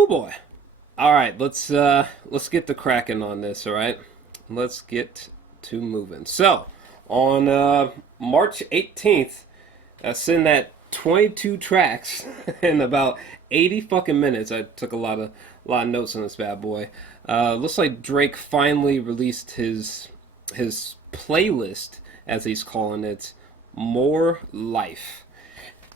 Oh boy. All right, let's get the cracking on this. All right, let's get to moving. So on March 18th, I sent that 22 tracks in about 80 fucking minutes. I took a lot of notes on this bad boy. Looks like Drake finally released his playlist, as he's calling it, More Life.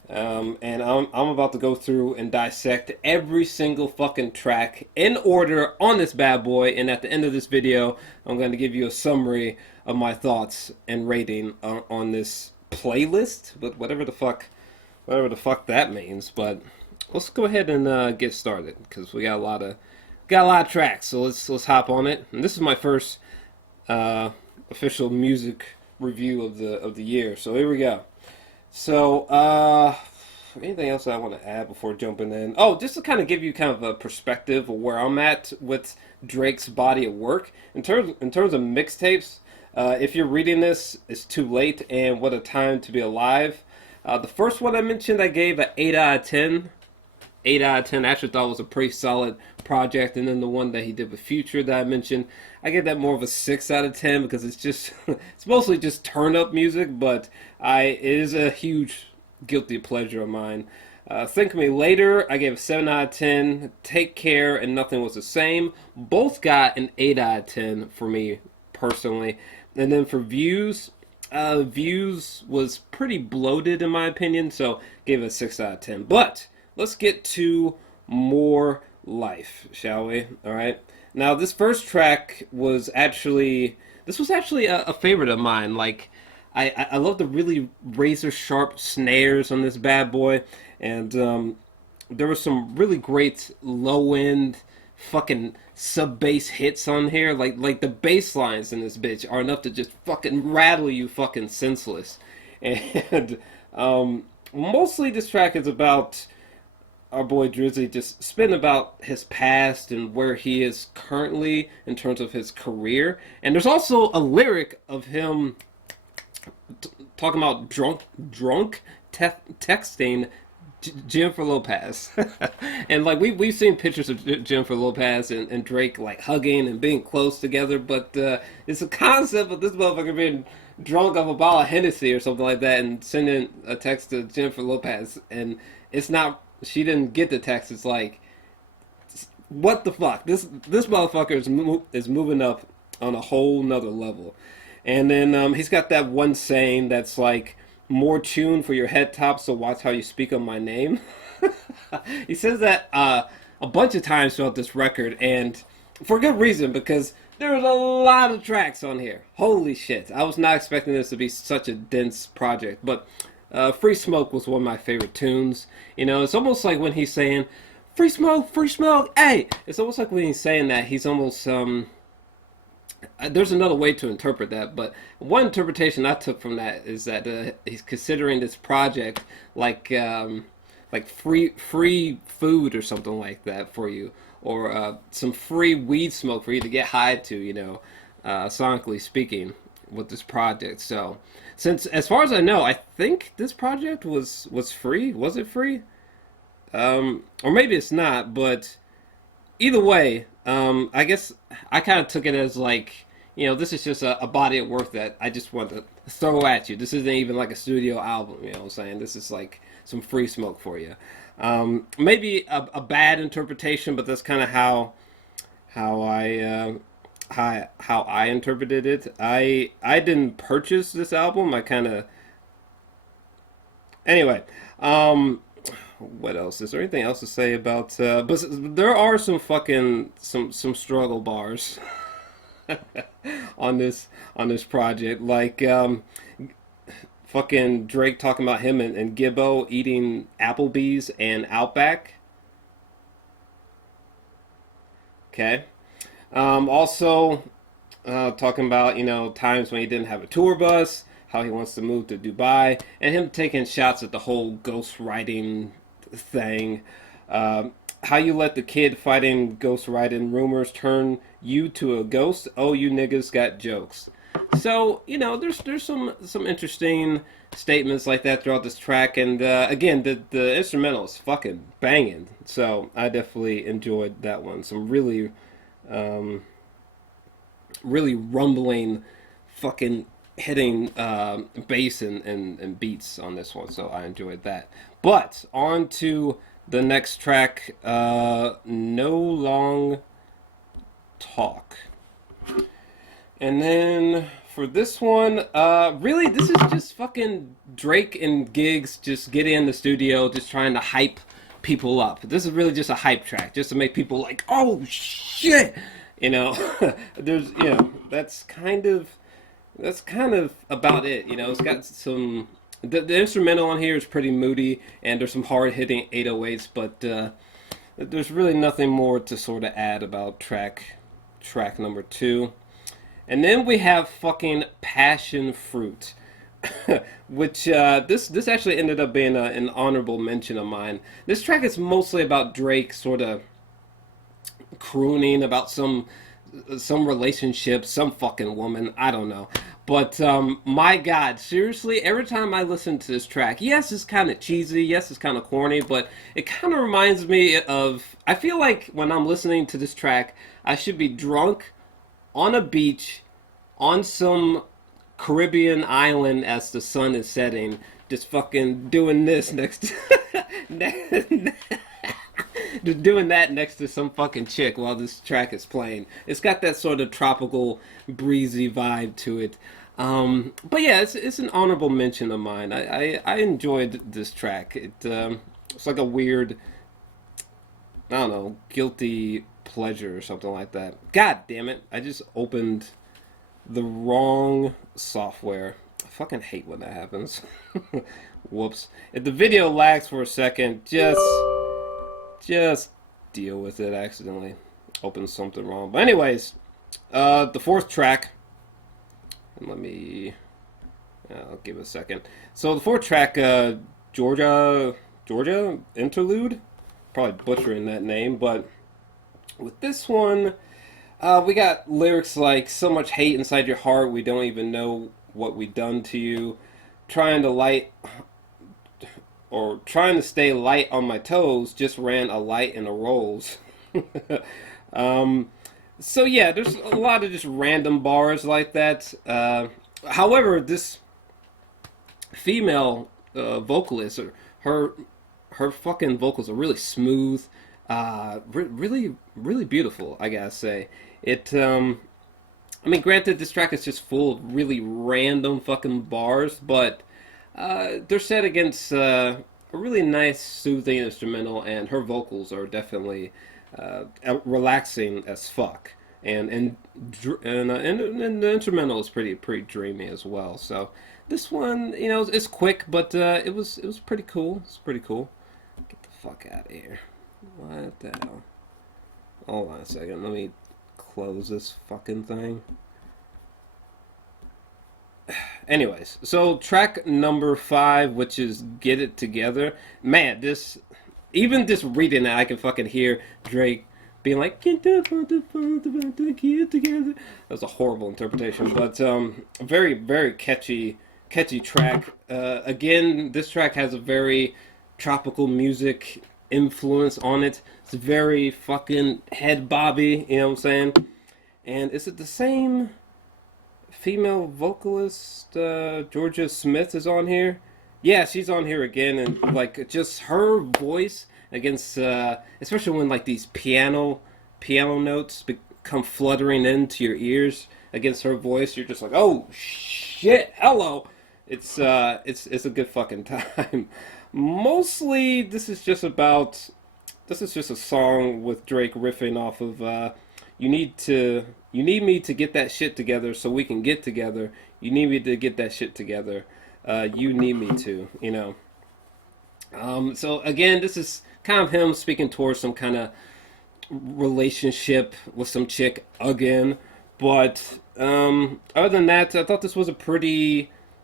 And I'm about to go through and dissect every single fucking track in order on this bad boy. And at the end of this video, I'm going to give you a summary of my thoughts and rating on this playlist. But whatever the fuck that means. But let's go ahead and get started because we got a lot of tracks. So let's hop on it. And this is my first official music review of the year. So here we go. So, anything else I want to add before jumping in? Oh, just to kind of give you kind of a perspective of where I'm at with Drake's body of work in terms of mixtapes. If you're reading this, it's too late, and what a time to be alive. The first one I mentioned, I gave an 8 out of 10. 8 out of 10. I actually thought it was a pretty solid project, and then the one that he did with Future that I mentioned, I give that more of a 6 out of 10 because it's just it's mostly just turn up music, but it is a huge guilty pleasure of mine. Think of Me Later, I gave a 7 out of 10. Take Care and Nothing Was the Same, both got an 8 out of 10 for me personally. And then for Views was pretty bloated in my opinion, so gave it a 6 out of 10. But let's get to More Life, shall we? All right. Now, this first track was actually a favorite of mine. Like, I love the really razor sharp snares on this bad boy, and there were some really great low end fucking sub bass hits on here. Like the bass lines in this bitch are enough to just fucking rattle you fucking senseless. And mostly this track is about our boy Drizzy just spitting about his past and where he is currently in terms of his career. And there's also a lyric of him talking about drunk texting Jennifer Lopez. And like we've seen pictures of Jennifer Lopez and Drake like hugging and being close together, but it's a concept of this motherfucker being drunk off a bottle of Hennessy or something like that and sending a text to Jennifer Lopez, and it's not, she didn't get the text. It's like, what the fuck? This motherfucker is moving up on a whole nother level. And then he's got that one saying that's like, more tune for your head top, so watch how you speak on my name. He says that a bunch of times throughout this record, and for good reason, because there's a lot of tracks on here. Holy shit. I was not expecting this to be such a dense project, but Free Smoke was one of my favorite tunes. You know, it's almost like when he's saying, free smoke, hey! It's almost like when he's saying that, he's almost, there's another way to interpret that, but one interpretation I took from that is that he's considering this project like free food or something like that for you, or some free weed smoke for you to get high to, you know, sonically speaking, with this project. So, since as far as I know, I think this project was free. Was it free? Or maybe it's not, but either way, I guess I kind of took it as like, you know, this is just a body of work that I just want to throw at you. This isn't even like a studio album, you know what I'm saying? This is like some free smoke for you. Maybe a bad interpretation, but that's kind of how I interpreted it. I didn't purchase this album. I kind of anyway. What else? Is there anything else to say about? But there are some fucking some struggle bars on this project, like fucking Drake talking about him and Gibbo eating Applebee's and Outback. Okay. Also, talking about, you know, times when he didn't have a tour bus, how he wants to move to Dubai, and him taking shots at the whole ghost writing thing. How you let the kid fighting ghost writing rumors turn you to a ghost? Oh, you niggas got jokes. So, you know, there's some interesting statements like that throughout this track. And again, the instrumental is fucking banging. So I definitely enjoyed that one. Some um, really rumbling, fucking hitting bass and beats on this one. So I enjoyed that. But on to the next track, No Long Talk. And then for this one, really, this is just fucking Drake and Giggs just getting in the studio, just trying to hype people up. This is really just a hype track, just to make people like, oh shit, you know. There's, that's kind of about it. You know, it's got some. The instrumental on here is pretty moody, and there's some hard hitting 808s, but there's really nothing more to sort of add about track number 2. And then we have fucking Passion Fruit, which this actually ended up being an honorable mention of mine. This track is mostly about Drake sort of crooning about some relationship, some fucking woman, I don't know. But my God, seriously, every time I listen to this track, yes, it's kind of cheesy, yes, it's kind of corny, but it kind of reminds me of. I feel like when I'm listening to this track, I should be drunk on a beach on some Caribbean island as the sun is setting, just fucking doing this next to just doing that next to some fucking chick while this track is playing. It's got that sort of tropical, breezy vibe to it. But yeah, it's an honorable mention of mine. I enjoyed this track. It's like a weird, I don't know, guilty pleasure or something like that. God damn it! I just opened the wrong software. I fucking hate when that happens. Whoops. If the video lags for a second, just deal with it. Accidentally opened something wrong. But anyways, the fourth track. And let me. I'll give it a second. So the fourth track, Georgia Interlude. Probably butchering that name, but with this one, we got lyrics like "so much hate inside your heart, we don't even know what we done to you," trying to stay light on my toes, just ran a light in the rolls. So yeah, there's a lot of just random bars like that. However, this female vocalist, her fucking vocals are really smooth, really beautiful. I gotta say it. I mean, granted, this track is just full of really random fucking bars, but they're set against a really nice, soothing instrumental, and her vocals are definitely relaxing as fuck. And the instrumental is pretty dreamy as well. So this one, it's quick, but it was pretty cool. It's pretty cool. Get the fuck out of here. What the hell? Hold on a second. Let me close this fucking thing. Anyways, so track number 5, which is Get It Together. Man, even just reading that, I can fucking hear Drake being like, get it together. That was a horrible interpretation, but very, very catchy track. Again, this track has a very tropical music influence on it. It's very fucking head bobby, you know what I'm saying? And is it the same female vocalist, Georgia Smith, is on here? Yeah, she's on here again, and like just her voice against, especially when like these piano notes come fluttering into your ears against her voice, you're just like, oh shit, hello. It's a good fucking time. Mostly, this is just a song with Drake riffing off of, you need me to get that shit together so we can get together. You need me to get that shit together. You need me to, So again, this is kind of him speaking towards some kind of relationship with some chick again. But other than that, I thought this was a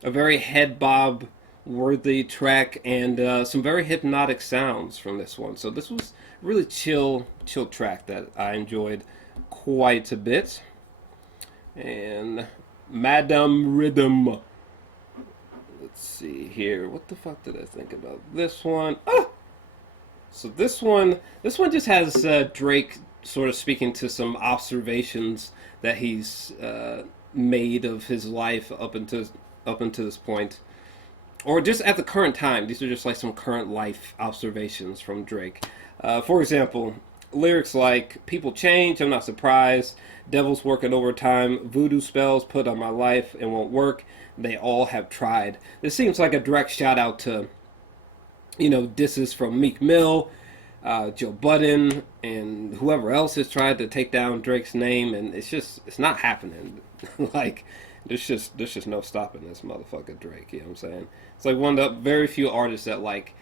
very head bob worthy track, and some very hypnotic sounds from this one. So this was a really chill track that I enjoyed quite a bit. And Madam Rhythm. see here. What the fuck did I think about this one? Oh! So this one just has Drake sort of speaking to some observations that he's made of his life up until this point, or just at the current time. These are just like some current life observations from Drake. For example, lyrics like "People change, I'm not surprised. Devil's working overtime. Voodoo spells put on my life and won't work. They all have tried." This seems like a direct shout out to disses from Meek Mill, Joe Budden, and whoever else has tried to take down Drake's name, and it's not happening. Like there's just no stopping this motherfucker Drake. You know what I'm saying? It's like one of the very few artists that like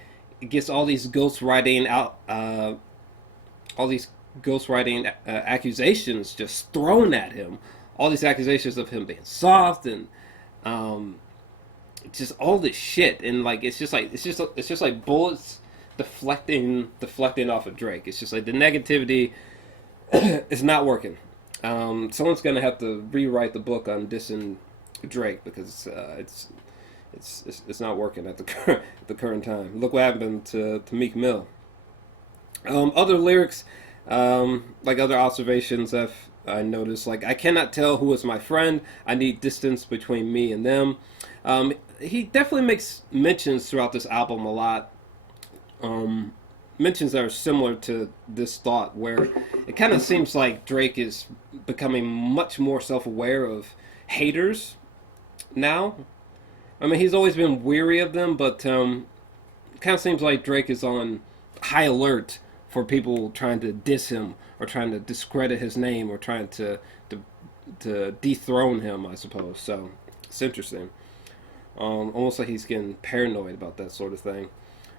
gets all these ghostwriting accusations just thrown at him. All these accusations of him being soft and um, just all this shit, and like it's just like bullets deflecting off of Drake. It's just like the negativity is not working. Someone's gonna have to rewrite the book on dissing Drake because it's not working at the current time. Look what happened to Meek Mill. Other lyrics, like other observations I noticed, like I cannot tell who is my friend. I need distance between me and them. He definitely makes mentions throughout this album a lot. Mentions that are similar to this thought, where it kind of seems like Drake is becoming much more self-aware of haters now. I mean, he's always been weary of them, but it kind of seems like Drake is on high alert for people trying to diss him or trying to discredit his name or trying to dethrone him, I suppose. So it's interesting. Almost like he's getting paranoid about that sort of thing.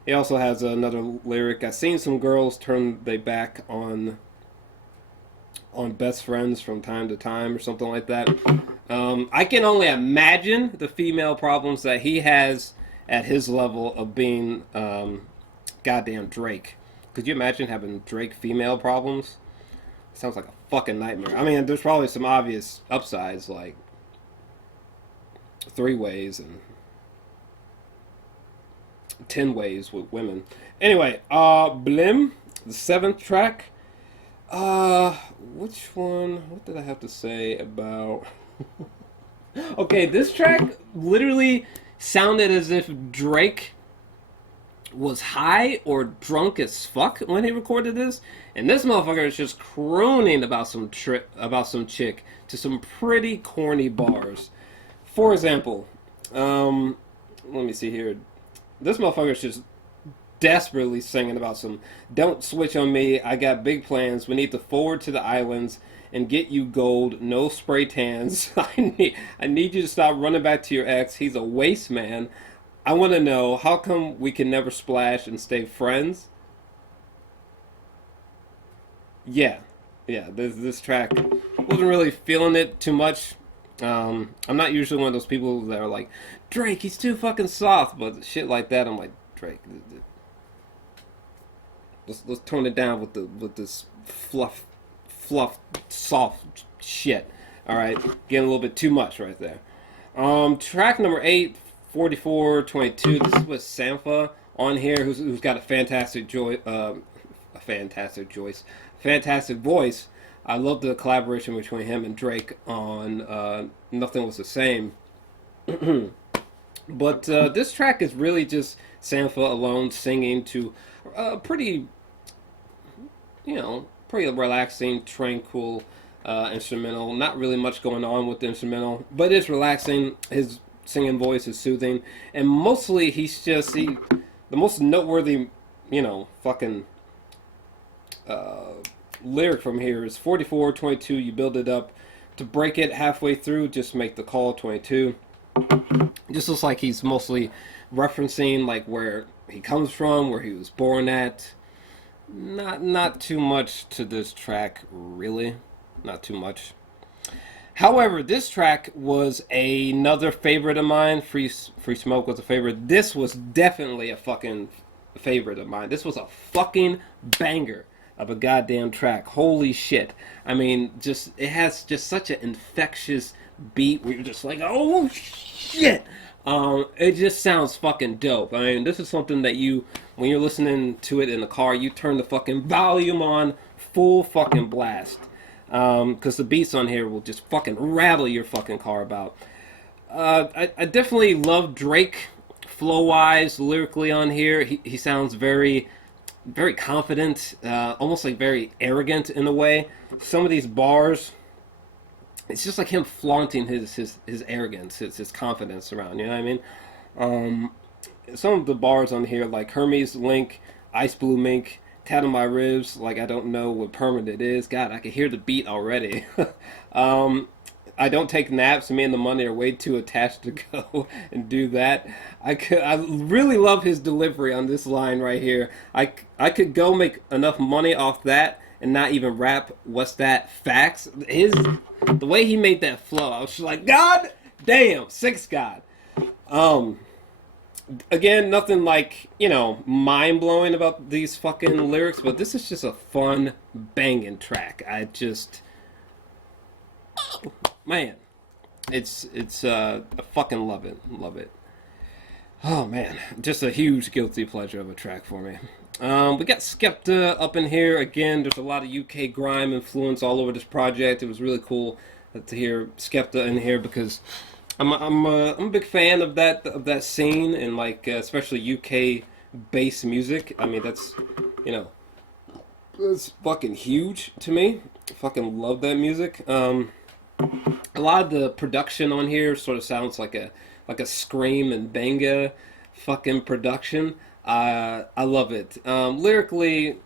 He also has another lyric. I've seen some girls turn their back on best friends from time to time, or something like that. I can only imagine the female problems that he has at his level of being goddamn Drake. Could you imagine having Drake female problems? Sounds like a fucking nightmare. I mean, there's probably some obvious upsides, like three ways and 10 ways with women. Anyway, Blim, the 7th track. Which one? What did I have to say about? Okay, this track literally sounded as if Drake was high or drunk as fuck when he recorded this, and this motherfucker is just crooning about some chick to some pretty corny bars. For example, let me see here. This motherfucker is just desperately singing about some "Don't switch on me. I got big plans. We need to forward to the islands and get you gold. No spray tans. I need you to stop running back to your ex. He's a waste man. I want to know, how come we can never splash and stay friends?" Yeah, yeah. This track wasn't really feeling it too much. I'm not usually one of those people that are like, Drake, he's too fucking soft, but shit like that, I'm like, Drake, let's tone it down with this fluff, soft shit. All right, getting a little bit too much right there. Track number 8, 4422. This is with Sampha on here, who's got a fantastic fantastic voice. I love the collaboration between him and Drake on "Nothing Was the Same." But this track is really just Sampha alone singing to pretty, pretty relaxing, tranquil instrumental. Not really much going on with the instrumental, but it's relaxing. His singing voice is soothing, and mostly the most noteworthy, fucking lyric from here is 4422. You build it up to break it halfway through. Just make the call, 22. Just looks like he's mostly referencing like where he comes from, where he was born at. Not too much to this track, really. Not too much. However, this track was another favorite of mine. Free Smoke was a favorite. This was definitely a fucking favorite of mine. This was a fucking banger of a goddamn track. Holy shit. I mean, it has just such an infectious beat where you're just like, oh shit. It just sounds fucking dope. I mean, this is something that you, when you're listening to it in the car, you turn the fucking volume on full fucking blast. Because the beats on here will just fucking rattle your fucking car about. I definitely love Drake flow wise, lyrically on here. He sounds very confident, almost like very arrogant in a way. Some of these bars, it's just like him flaunting his arrogance, his confidence around. You know what I mean? Some of the bars on here, like Hermes Link, Ice Blue Mink, Tat on My Ribs, like I don't know what permanent is. God, I can hear the beat already. I don't take naps. Me and the money are way too attached to go and do that. I really love his delivery on this line right here. I could go make enough money off that and not even rap. What's that? Facts. The way he made that flow, I was just like, God damn, six God. Again, nothing like, mind blowing about these fucking lyrics, but this is just a fun banging track. Man, I fucking love it. Oh man, just a huge guilty pleasure of a track for me. We got Skepta up in here again. There's a lot of UK grime influence all over this project. It was really cool to hear Skepta in here because I'm a big fan of that scene and like especially UK bass music. I mean that's fucking huge to me. I fucking love that music. A lot of the production on here sort of sounds like a scream and banga fucking production. I love it. Lyrically,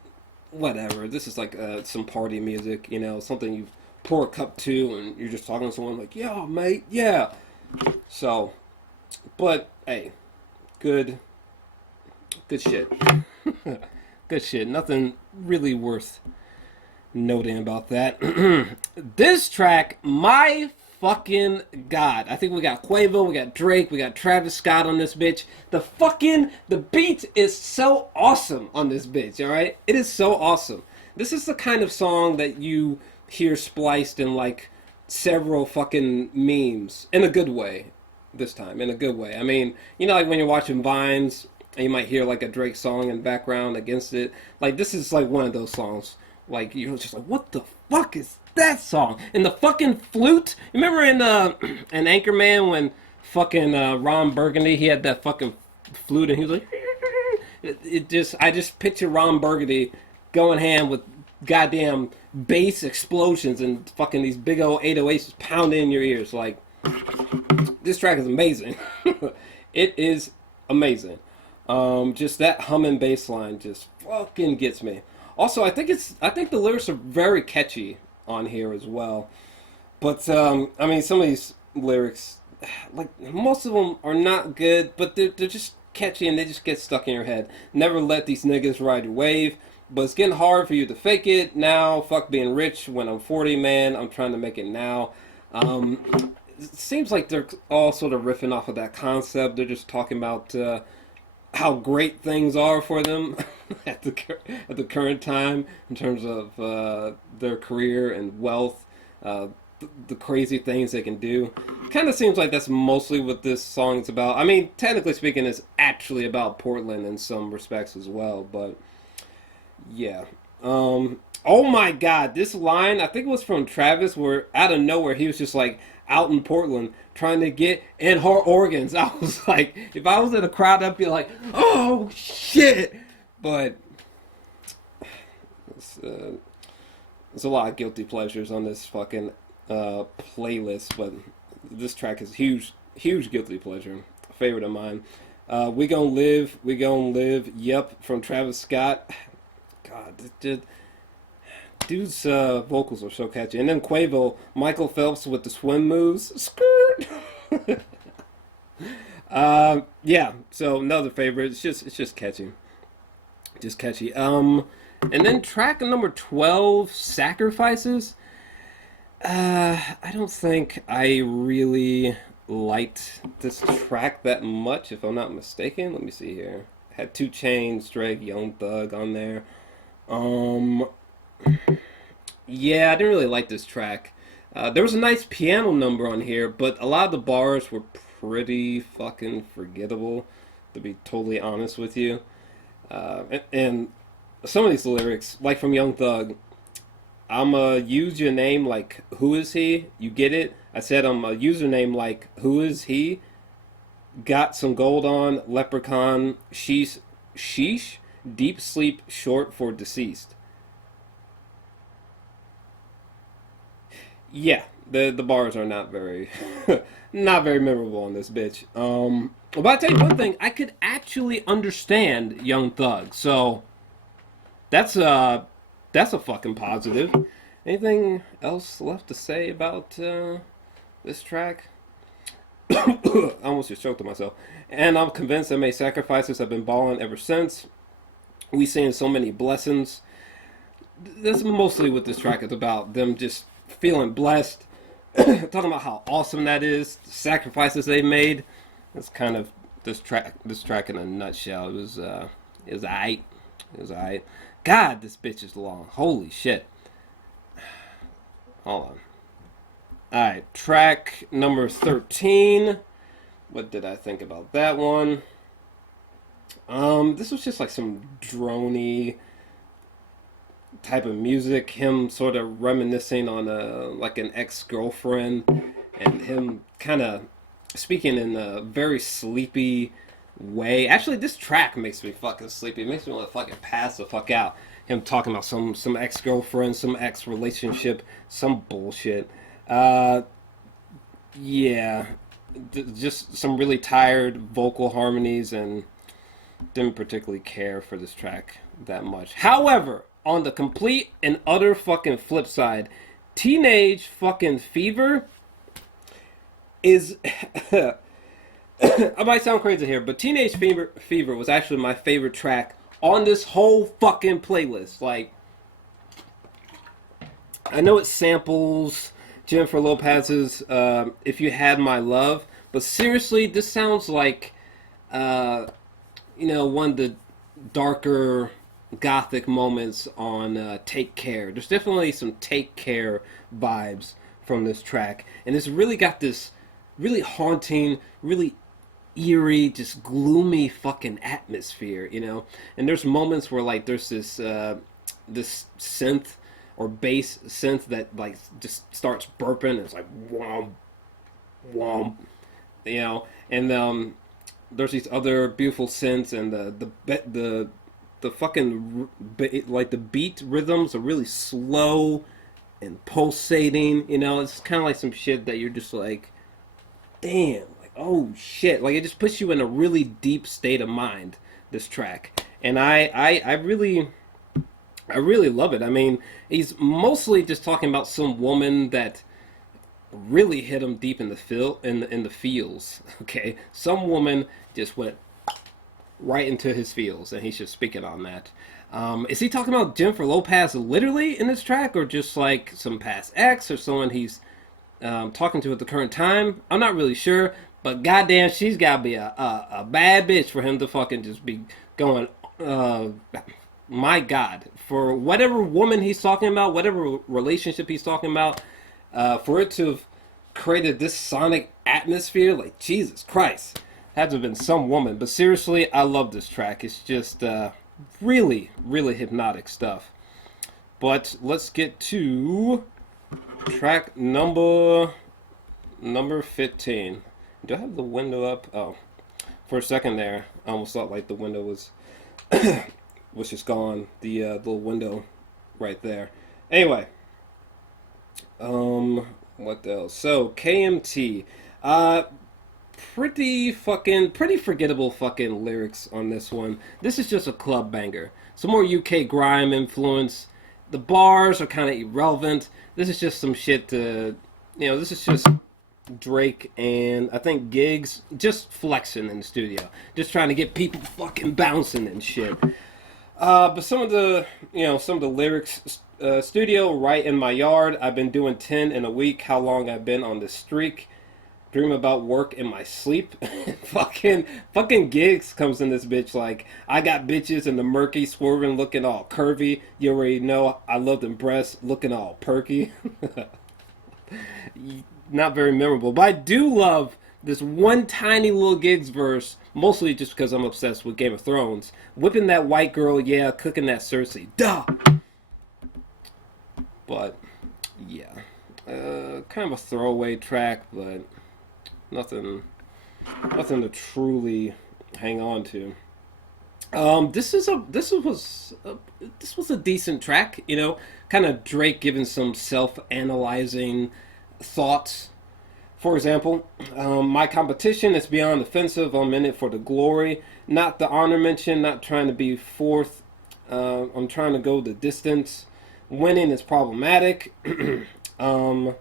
whatever. This is like some party music, something you pour a cup to and you're just talking to someone like, yeah, mate, yeah. So, but hey, good shit. Good shit. Nothing really worth noting about that. This track, my fucking god. I think we got Quavo, we got Drake, we got Travis Scott on this bitch. The beat is so awesome on this bitch, alright? It is so awesome. This is the kind of song that you hear spliced in like several fucking memes. In a good way. This time, in a good way. I mean, like when you're watching Vines and you might hear like a Drake song in the background against it. Like this is like one of those songs. Like you're just like, what the fuck is that song? And the fucking flute. Remember in Anchorman when fucking Ron Burgundy, he had that fucking flute and he was like, I just picture Ron Burgundy going ham with goddamn bass explosions and fucking these big old 808s just pounding in your ears. Like this track is amazing. It is amazing. Just that humming bass line just fucking gets me. Also, I think the lyrics are very catchy on here as well. But I mean, some of these lyrics, like most of them are not good, but they're just catchy and they just get stuck in your head. Never let these niggas ride your wave, but it's getting hard for you to fake it now. Fuck being rich when I'm 40, man. I'm trying to make it now. It seems like they're all sort of riffing off of that concept. They're just talking about how great things are for them at the current time in terms of their career and wealth, the crazy things they can do. Kind of seems like that's mostly what this song's about. I mean, technically speaking, it's actually about Portland in some respects as well, but yeah. Oh my god, this line, I think it was from Travis, where out of nowhere he was just like out in Portland trying to get in her organs. I was like, if I was in a crowd, I'd be like, oh shit. But there's a lot of guilty pleasures on this fucking playlist, but this track is huge guilty pleasure, favorite of mine. We Gon' Live, yep, from Travis Scott. God, dude's vocals are so catchy. And then Quavo, Michael Phelps with the swim moves. Skirt. Yeah, so another favorite. It's just catchy. Just catchy. And then track number 12, Sacrifices. I don't think I really liked this track that much, if I'm not mistaken. Let me see here. Had 2 Chainz, Drake, Young Thug on there. Yeah, I didn't really like this track. There was a nice piano number on here, but a lot of the bars were pretty fucking forgettable, to be totally honest with you. And some of these lyrics, like from Young Thug, I'ma use your name like who is he? You get it? I said I'm a username like who is he? Got some gold on, leprechaun, sheesh, deep sleep short for deceased. Yeah, the bars are not very not very memorable on this bitch. But I tell you one thing, I could actually understand Young Thug, so that's uh that's a fucking positive. Anything else left to say about this track? I almost just choked on myself. And I'm convinced I made sacrifices. I've been balling ever since. We seeing so many blessings. That's mostly what this track is about. Them just feeling blessed, talking about how awesome that is, the sacrifices they made. That's kind of this track. This track in a nutshell. It was aight. It was aight. God, this bitch is long. Holy shit. Hold on. All right, track number 13. What did I think about that one? This was just like some droney type of music. Him sort of reminiscing on like an ex-girlfriend, and him kind of speaking in a very sleepy way. Actually, this track makes me fucking sleepy. It makes me want to fucking pass the fuck out. Him talking about some ex-girlfriend, some ex-relationship, some bullshit. Uh, yeah, just some really tired vocal harmonies, and didn't particularly care for this track that much. However, on the complete and utter fucking flip side, Teenage fucking Fever is I might sound crazy here, but Fever was actually my favorite track on this whole fucking playlist. Like, I know it samples Jennifer Lopez's "If You Had My Love," but seriously, this sounds like one of the darker gothic moments on "Take Care." There's definitely some "Take Care" vibes from this track, and it's really got this really haunting, really eerie, just gloomy fucking atmosphere, you know. And there's moments where like there's this synth or bass synth that like just starts burping. And it's like womp womp, you know. And there's these other beautiful synths, and the fucking like the beat rhythms are really slow and pulsating. You know, it's kind of like some shit that you're just like, damn, like oh shit, like it just puts you in a really deep state of mind. This track, and I really love it. I mean, he's mostly just talking about some woman that really hit him deep in the in the feels. Okay, some woman just went right into his feels, and he's just speaking on that. Is he talking about Jennifer Lopez literally in this track, or just like some past ex or someone he's talking to at the current time? I'm not really sure, but goddamn, she's gotta be a bad bitch for him to fucking just be going. My God, for whatever woman he's talking about, whatever relationship he's talking about, for it to have created this sonic atmosphere, like Jesus Christ, had to have been some woman. But seriously, I love this track. It's just really, really hypnotic stuff. But let's get to track number 15. Do I have the window up? Oh, for a second there, I almost thought like the window was was just gone. The little window right there. Anyway, what else? So KMT, pretty forgettable fucking lyrics on this one. This is just a club banger. Some more UK grime influence. The bars are kind of irrelevant. This is just some shit to, this is just Drake and I think Gigs just flexing in the studio, just trying to get people fucking bouncing and shit. But some of the lyrics, studio right in my yard. I've been doing 10 in a week. How long I've been on this streak? Dream about work in my sleep. fucking Gigs comes in this bitch like, I got bitches in the murky, swerving, looking all curvy. You already know I love them breasts, looking all perky. Not very memorable, but I do love this one tiny little gigs verse, mostly just because I'm obsessed with Game of Thrones. Whipping that white girl, yeah, cooking that Cersei, duh. But yeah, kind of a throwaway track, but nothing, nothing to truly hang on to. This was a decent track, you know, kind of Drake giving some self-analyzing thoughts. For example, my competition is beyond offensive. I'm in it for the glory, not the honor mention. Not trying to be fourth. I'm trying to go the distance. Winning is problematic. um,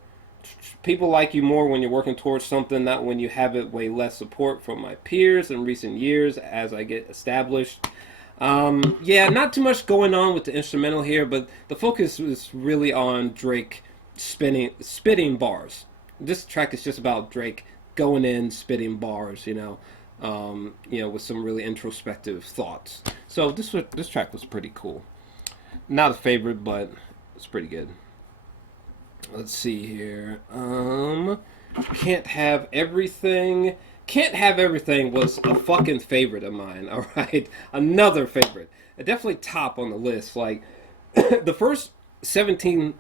People like you more when you're working towards something, not when you have it. Way less support from my peers in recent years as I get established. Yeah, not too much going on with the instrumental here, but the focus is really on Drake spitting bars. This track is just about Drake going in, spitting bars, you know, with some really introspective thoughts. So this track was pretty cool. Not a favorite, but it's pretty good. Let's see here. Can't have everything. Can't have everything was a fucking favorite of mine. All right, another favorite. Definitely top on the list. Like the first 17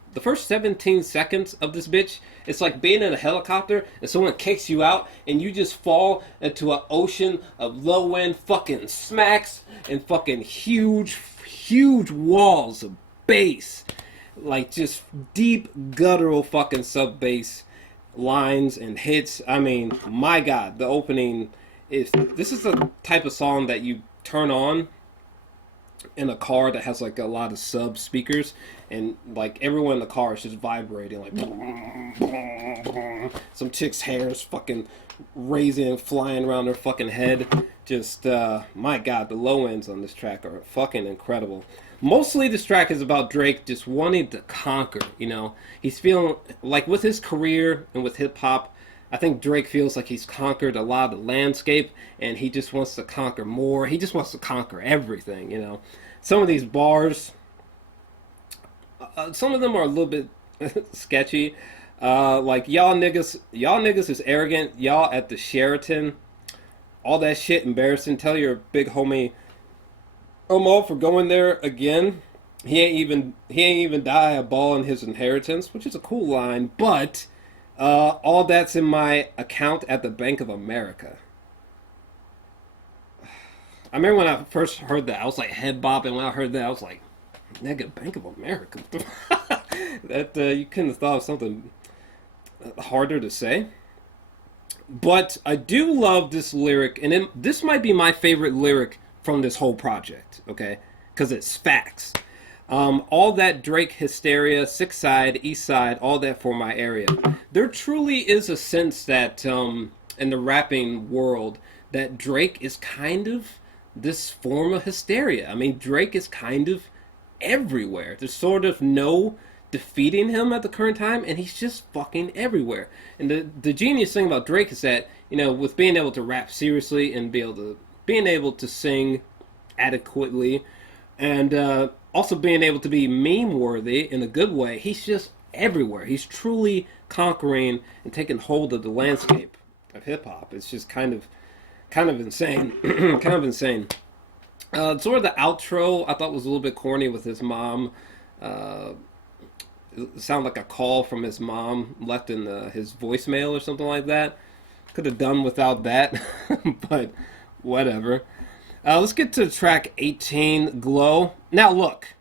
seconds of this bitch, it's like being in a helicopter and someone kicks you out and you just fall into an ocean of low end fucking smacks and fucking huge walls of bass, like just deep guttural fucking sub bass lines and hits. I mean, my god, the opening is, this is the type of song that you turn on in a car that has like a lot of sub speakers, and like everyone in the car is just vibrating like some chick's hair is fucking raising and flying around her fucking head. Just my god, the low ends on this track are fucking incredible. Mostly this track is about Drake just wanting to conquer, you know. He's feeling like with his career and with hip hop, I think Drake feels like he's conquered a lot of the landscape and he just wants to conquer more. He just wants to conquer everything, you know. Some of these bars, some of them are a little bit sketchy. Like y'all niggas is arrogant. Y'all at the Sheraton, all that shit embarrassing. Tell your big homie Omo for going there again. He ain't even die a ball in his inheritance, which is a cool line, but all that's in my account at the Bank of America. I remember when I first heard that, I was like head bopping. When I heard that, I was like, nigga, Bank of America. That you couldn't have thought of something harder to say. But I do love this lyric, and this might be my favorite lyric from this whole project, okay? Because it's facts. All that Drake hysteria, 6 side, east side, all that for my area. There truly is a sense that in the rapping world that Drake is kind of this form of hysteria. I mean, Drake is kind of everywhere. There's sort of no defeating him at the current time, and he's just fucking everywhere. And the genius thing about Drake is that, you know, with being able to rap seriously and being able to sing adequately, and also being able to be meme worthy in a good way, he's just everywhere. He's truly conquering and taking hold of the landscape of hip hop. It's just kind of insane, kind of insane. Sort of the outro I thought was a little bit corny with his mom. It sounded like a call from his mom left in his voicemail or something like that. Could have done without that, but whatever. Let's get to track 18, Glow. Now look,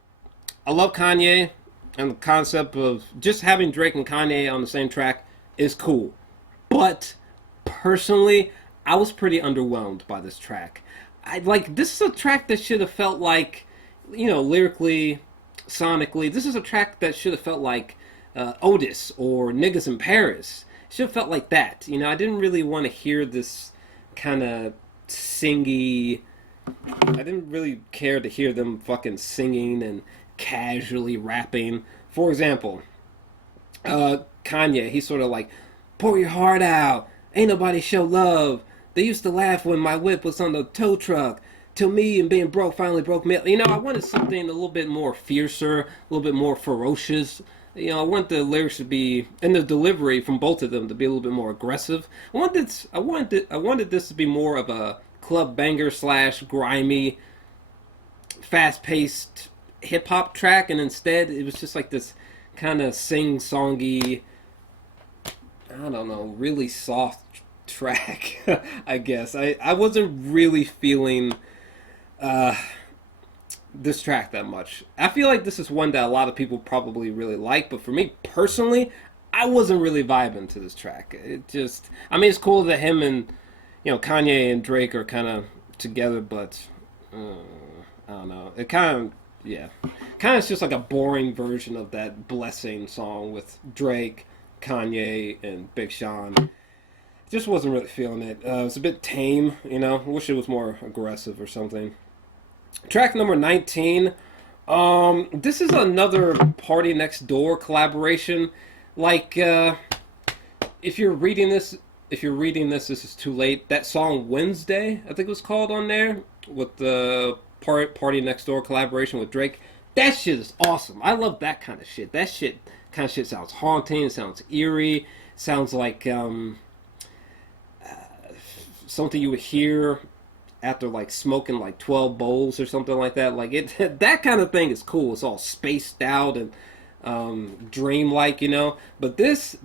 I love Kanye, and the concept of just having Drake and Kanye on the same track is cool. But personally, I was pretty underwhelmed by this track. This is a track that should have felt like, you know, lyrically, sonically, this is a track that should have felt like Otis or Niggas in Paris. It should have felt like that. You know, I didn't really want to hear this kind of singy. I didn't really care to hear them fucking singing and casually rapping. For example, Kanye, he's sort of like, pour your heart out. Ain't nobody show love. They used to laugh when my whip was on the tow truck. Till me and being broke finally broke me. You know, I wanted something a little bit more fiercer, a little bit more ferocious I want the lyrics to be and the delivery from both of them to be a little bit more aggressive. I wanted this to be more of a club banger slash grimy, fast paced hip hop track, and instead it was just like this kind of sing songy, I don't know, really soft track. I guess I wasn't really feeling uh, this track that much. I feel like this is one that a lot of people probably really like, but for me personally, I wasn't really vibing to this track. It just, I mean, it's cool that him and Kanye and Drake are kind of together, but I don't know. It kind of, yeah, kind of is just like a boring version of that Blessing song with Drake, Kanye, and Big Sean. Just wasn't really feeling it. It was a bit tame, I wish it was more aggressive or something. Track number 19. This is another Party Next Door collaboration. Like, if you're reading this, this is too late. That song Wednesday, I think it was called on there, with the Party Next Door collaboration with Drake. That shit is awesome. I love that kind of shit. That kind of shit sounds haunting. It sounds eerie. Sounds like something you would hear after like smoking like 12 bowls or something like that. Like it, that kind of thing is cool. It's all spaced out and dreamlike, But this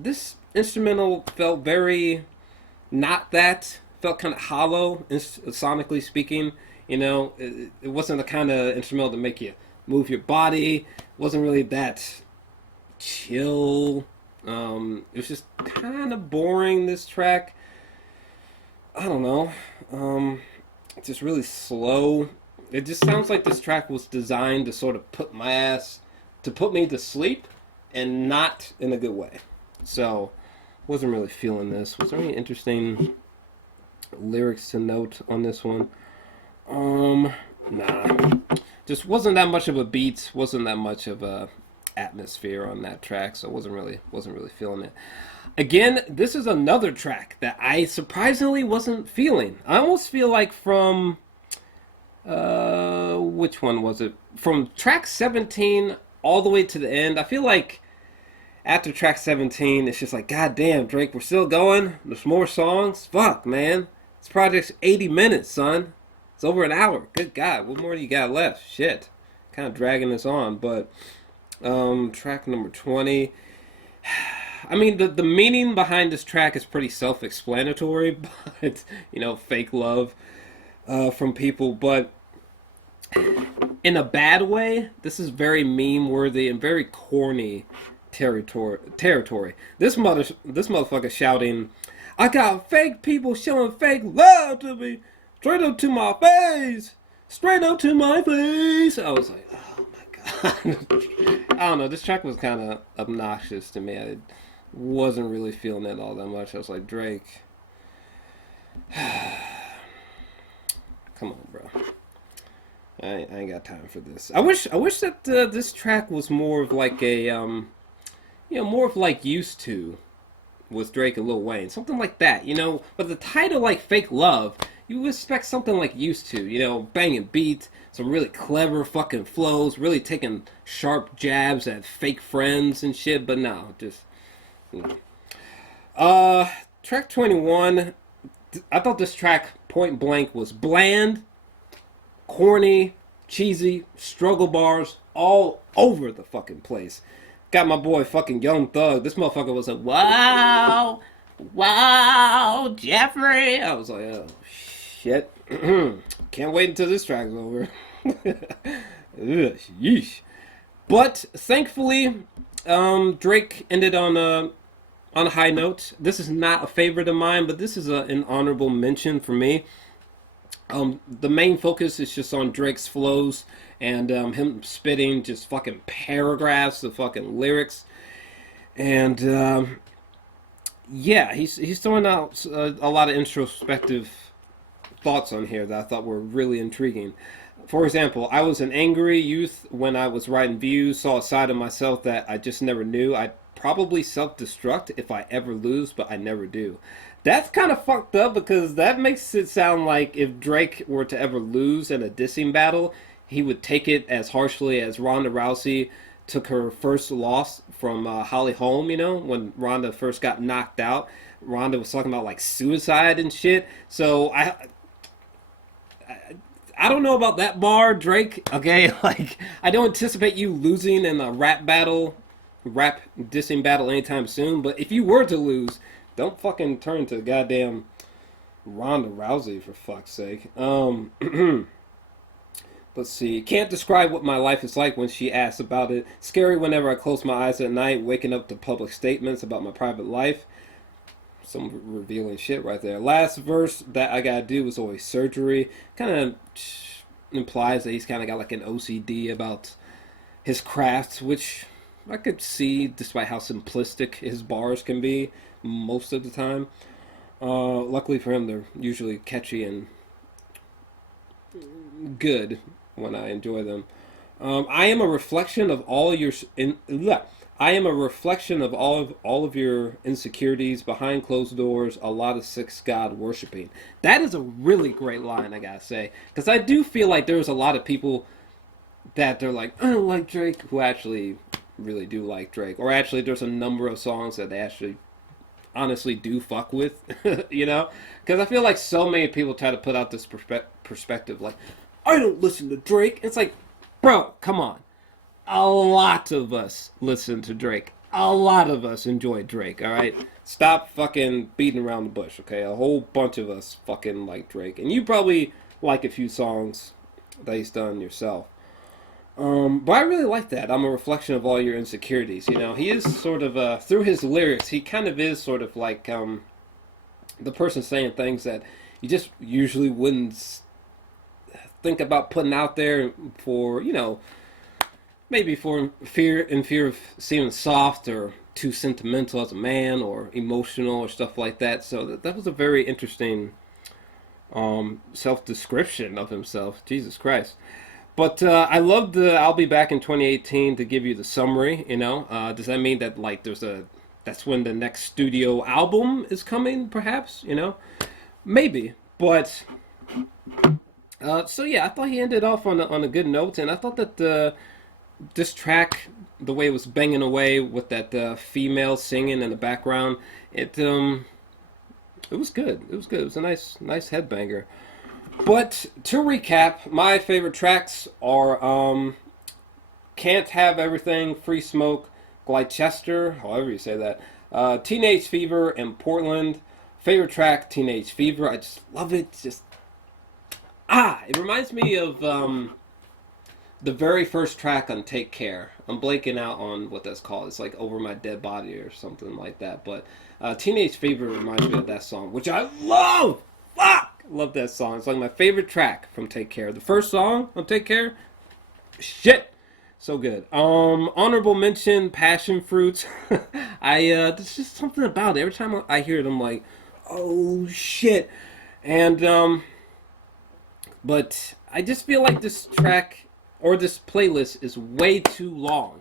instrumental felt very not that. Felt kind of hollow, sonically speaking. It wasn't the kind of instrumental to make you move your body. It wasn't really that chill. It was just kind of boring. This track, I don't know. Just really slow. It just sounds like this track was designed to sort of put me to sleep, and not in a good way. So, wasn't really feeling this. Was there any interesting lyrics to note on this one? Nah. Just wasn't that much of a beat. Wasn't that much of a atmosphere on that track. So wasn't really feeling it. Again, this is another track that I surprisingly wasn't feeling. I almost feel like from which one was it? From track 17 all the way to the end. I feel like after track 17, it's just like, God damn, Drake, we're still going. There's more songs. Fuck, man. This project's 80 minutes, son. It's over an hour. Good God, what more do you got left? Shit. Kind of dragging this on, but track number 20. I mean, the meaning behind this track is pretty self-explanatory, but, fake love from people. But in a bad way, this is very meme-worthy and very corny territory. This motherfucker shouting, I got fake people showing fake love to me, straight up to my face, straight up to my face. I was like, oh my God. I don't know, this track was kind of obnoxious to me. I wasn't really feeling it all that much. I was like, Drake, come on, bro. I ain't got time for this. I wish that this track was more of like a more of like Used To with Drake and Lil Wayne, something like that, But the title like Fake Love, you would expect something like Used To, banging beats, some really clever fucking flows, really taking sharp jabs at fake friends and shit. But no, just track 21. I thought this track point blank was bland, corny, cheesy, struggle bars all over the fucking place. Got my boy fucking Young Thug. This motherfucker was like, wow, wow, Jeffrey. I was like, oh, shit. Can't wait until this track's over. Yeesh. But thankfully, Drake ended on a high note. This is not a favorite of mine, but this is an honorable mention for me. The main focus is just on Drake's flows and him spitting just fucking paragraphs of fucking lyrics, and yeah, he's throwing out a lot of introspective thoughts on here that I thought were really intriguing. For example, I was an angry youth when I was writing views, saw a side of myself that I just never knew. I'd probably self-destruct if I ever lose, but I never do. That's kind of fucked up because that makes it sound like if Drake were to ever lose in a dissing battle, he would take it as harshly as Ronda Rousey took her first loss from Holly Holm, you know, when Ronda first got knocked out. Ronda was talking about like suicide and shit. So I don't know about that bar, Drake. Okay, like I don't anticipate you losing in a rap dissing battle anytime soon. But if you were to lose, don't fucking turn to goddamn Ronda Rousey for fuck's sake. Let's see. Can't describe what my life is like when she asks about it. Scary whenever I close my eyes at night, waking up to public statements about my private life. Some revealing shit right there. Last verse that I gotta do is always surgery. Kind of implies that he's kind of got like an OCD about his craft, which I could see despite how simplistic his bars can be most of the time. Luckily for him, they're usually catchy and good when I enjoy them. I am a reflection of all your I am a reflection of all of your insecurities behind closed doors. A lot of sex god worshiping. That is a really great line, I gotta say, because I do feel like there's a lot of people that they're like, I don't like Drake, who actually really do like Drake, or actually there's a number of songs that they actually honestly do fuck with, you know, because I feel like so many people try to put out this perspective like, I don't listen to Drake. It's like, bro, come on. A lot of us listen to Drake. A lot of us enjoy Drake, alright? Stop fucking beating around the bush, okay? A whole bunch of us fucking like Drake. And you probably like a few songs that he's done yourself. But I really like that. I'm a reflection of all your insecurities, you know? He is sort of, through his lyrics, he kind of is sort of like, the person saying things that you just usually wouldn't think about putting out there for, you know, maybe for fear of seeming soft or too sentimental as a man or emotional or stuff like that. So that was a very interesting self-description of himself. Jesus Christ. But I love the I'll be back in 2018 to give you the summary, you know. Does that mean that like that's when the next studio album is coming, perhaps, you know? Maybe. But so yeah, I thought he ended off on a good note, and I thought that this track, the way it was banging away with that female singing in the background, it was good. It was good. It was a nice headbanger. But to recap, my favorite tracks are Can't Have Everything, Free Smoke, Glycester, however you say that, Teenage Fever, and Portland. Favorite track, Teenage Fever. I just love it. It reminds me of the very first track on Take Care. I'm blanking out on what that's called. It's like Over My Dead Body or something like that. But Teenage Fever reminds me of that song, which I love. Fuck! Love that song. It's like my favorite track from Take Care. The first song on Take Care, shit, so good. Honorable mention, Passion Fruits. There's just something about it. Every time I hear it, I'm like, oh shit. And but I just feel like this track or this playlist is way too long.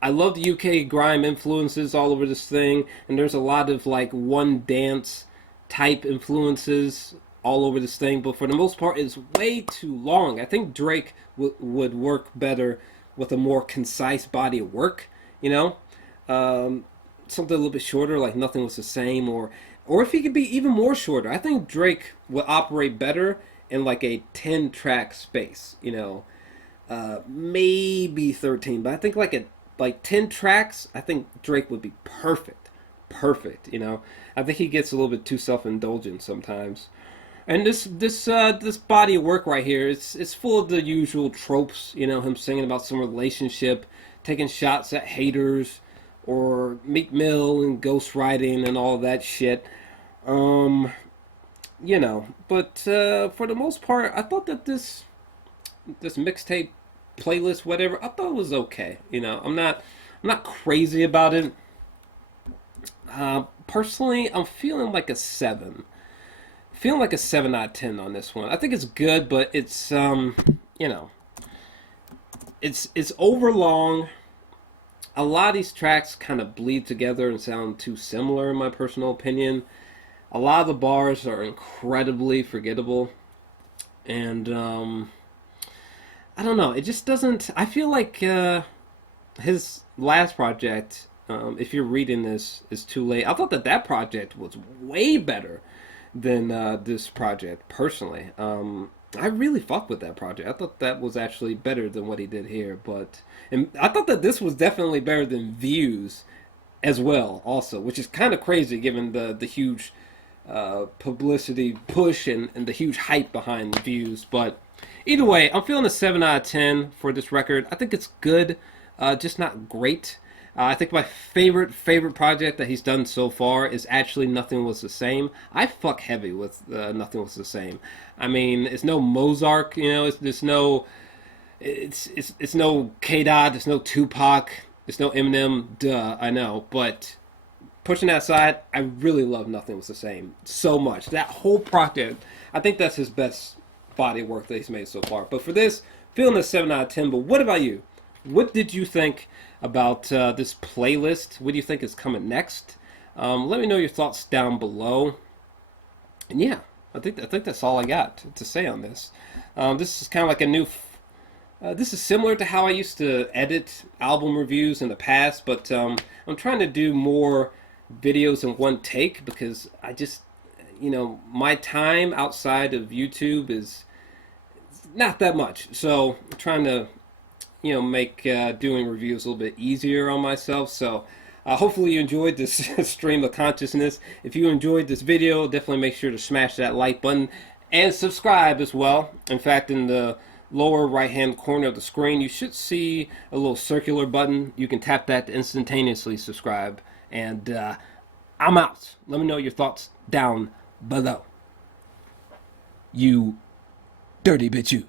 I love the UK grime influences all over this thing, and there's a lot of like one dance type influences all over this thing, but for the most part it's way too long. I think Drake would work better with a more concise body of work, you know? Something a little bit shorter, like Nothing Was the Same, or if he could be even more shorter. I think Drake would operate better in like a 10 track space, you know? Maybe 13, but I think like 10 tracks, I think Drake would be perfect, you know? I think he gets a little bit too self-indulgent sometimes. And this body of work right here, it's full of the usual tropes, you know, him singing about some relationship, taking shots at haters, or Meek Mill and ghostwriting and all that shit. You know, but for the most part, I thought that this mixtape playlist, whatever, I thought it was okay. You know, I'm not crazy about it. Personally, I'm feeling like a 7. Feeling like a 7 out of 10 on this one. I think it's good, but it's you know, it's overlong. A lot of these tracks kind of bleed together and sound too similar, in my personal opinion. A lot of the bars are incredibly forgettable, and I don't know. It just doesn't. I feel like his last project, if you're reading this, is too late. I thought that that project was way better than this project. Personally, I really fucked with that project. I thought that was actually better than what he did here. But and I thought that this was definitely better than Views as well, also, which is kind of crazy given the huge publicity push and the huge hype behind the Views. But either way, I'm feeling a 7 out of 10 for this record. I think it's good, just not great. I think my favorite project that he's done so far is actually Nothing Was the Same. I fuck heavy with Nothing Was the Same. I mean, it's no Mozart, you know. There's no, it's no K Dot. There's no Tupac. There's no Eminem. Duh, I know. But pushing that aside, I really love Nothing Was the Same so much. That whole project, I think that's his best body work that he's made so far. But for this, feeling a 7 out of 10. But what about you? What did you think about this playlist? What do you think is coming next? Let me know your thoughts down below. And yeah, I think that's all I got to say on this. This is kind of like a new. This is similar to how I used to edit album reviews in the past, but I'm trying to do more videos in one take because I just, my time outside of YouTube is not that much. So I'm trying to, make doing reviews a little bit easier on myself. So hopefully you enjoyed this stream of consciousness. If you enjoyed this video, definitely make sure to smash that like button and subscribe as well. In fact, in the lower right hand corner of the screen, you should see a little circular button. You can tap that to instantaneously subscribe. And I'm out. Let me know your thoughts down below. You dirty bitch, you.